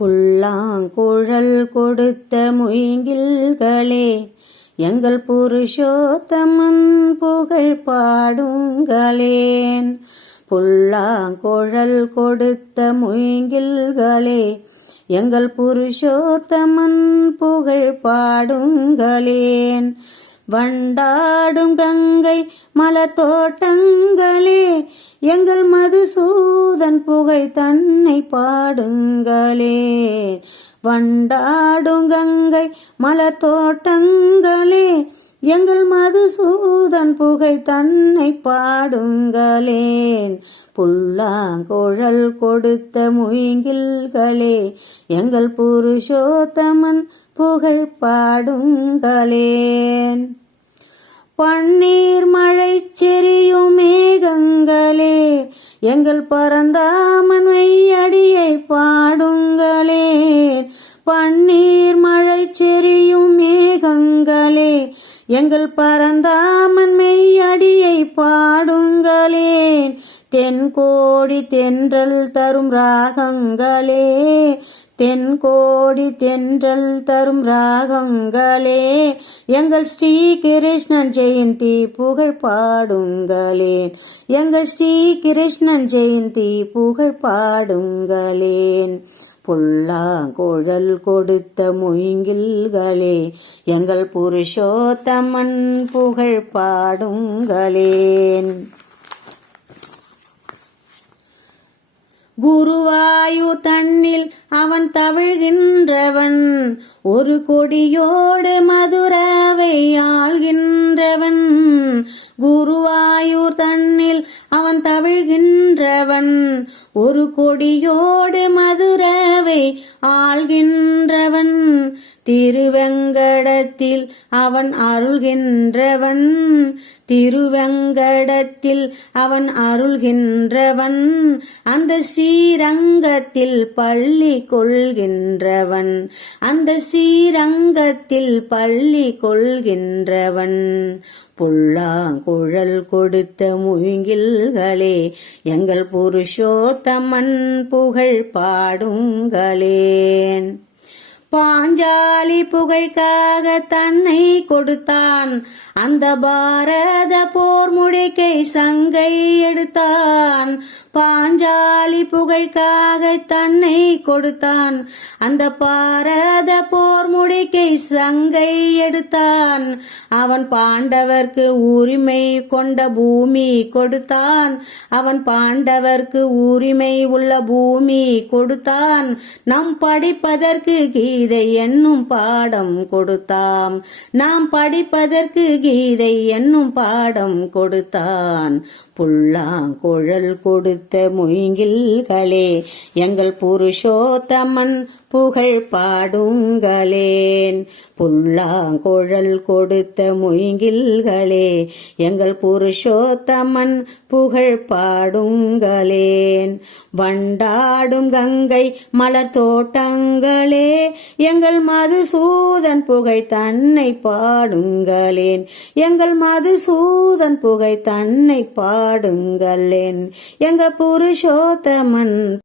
புல்லாங்குழல் கொடுத்த முயங்கில்களே எங்கள் புருஷோத்தமன் புகழ் பாடுங்களேன். புல்லாங்குழல் கொடுத்த முயங்கில்களே எங்கள் புருஷோத்தமன் புகழ் பாடுங்களேன். வண்டாடும் கங்கை மலர் தோட்டங்களே எங்கள் மதுசூதன் புகழ் தன்னை பாடுங்களே. வண்டாடும் கங்கை மலர் தோட்டங்களே எங்கள் மதுசூதன் புகை தன்னை பாடுங்களேன் புல்லாங்குழல் கொடுத்த முயங்கில்களே எங்கள் புருஷோத்தமன் புகழ் பாடுங்களேன். பன்னீர் மழை செறியும் மேகங்களே எங்கள் பரந்தாமன் மெய்யடியை பாடுங்களே பன்னீர் மழை செறியும் மேகங்களே எங்கள் பரந்தாமன் மெய்யடியை பாடுங்களேன். தென்கோடி தென்றல் தரும் ராகங்களே தென்கோடி தென்றல் தரும் ராகங்களே எங்கள் ஸ்ரீ கிருஷ்ணன் ஜெயந்தி புகழ் பாடுங்களேன் எங்கள் ஸ்ரீ கிருஷ்ணன் ஜெயந்தி புகழ் பாடுங்களேன் புல்லாங்குழல் கொடுத்த முயங்கில்களே எங்கள் புருஷோத்தமன் புகழ் பாடுங்களேன் குருவாயு தன்னில் அவன் தவிழ்கின்றவன். ஒரு கொடியோடு மதுரவை ஆள்கின்றவன். குருவாயூர் தன்னில் அவன் தவிழ்கின்றவன். ஒரு கொடியோடு மதுரவை ஆள்கின்றவன். திருவெங்கடத்தில் அவன் அருள்கின்றவன். திருவெங்கடத்தில் அவன் அருள்கின்றவன். அந்த ஸ்ரீரங்கத்தில் பள்ளி கொள்கின்றவன். அந்த ஸ்ரீரங்கத்தில் பள்ளி கொள்கின்றவன். புல்லாங்குழல் கொடுத்த முயங்கில்களே எங்கள் புருஷோத்தமன் புகழ் பாடுங்களேன். பாஞ்சாலி புகழ்க்காக தன்னை கொடுத்தான். அந்த பாரத போர் முடிக்கை சங்கை எடுத்தான். பாஞ்சாலி புகழ்க்காக தன்னை கொடுத்தான். அந்த பாரத போர் முடிக்கை சங்கை எடுத்தான். அவன் பாண்டவர்க்கு உரிமை கொண்ட பூமி கொடுத்தான். அவன் பாண்டவர்க்கு உரிமை உள்ள பூமி கொடுத்தான். நம் படிப்பதற்கு கீ கீதை என்னும் பாடம் கொடுத்தாம் நாம் படிப்பதற்கு கீதை என்னும் பாடம் கொடுத்தான். புல்லாங்குழல் கொடுத்த முயங்கில்களே எங்கள் புருஷோத்தமன் புகழ் பாடுங்களேன். புல்லாங்குழல் கொடுத்த முயங்கில்களே எங்கள் புருஷோத்தமன் புகழ் பாடுங்களேன். வண்டாடும் கங்கை மலர் தோட்டங்களே எங்கள் மதுசூதன் புகை தன்னை பாடுங்களேன். எங்கள் மதுசூதன் புகை தன்னை பாடுங்களேன். எங்க புருஷோத்தமன்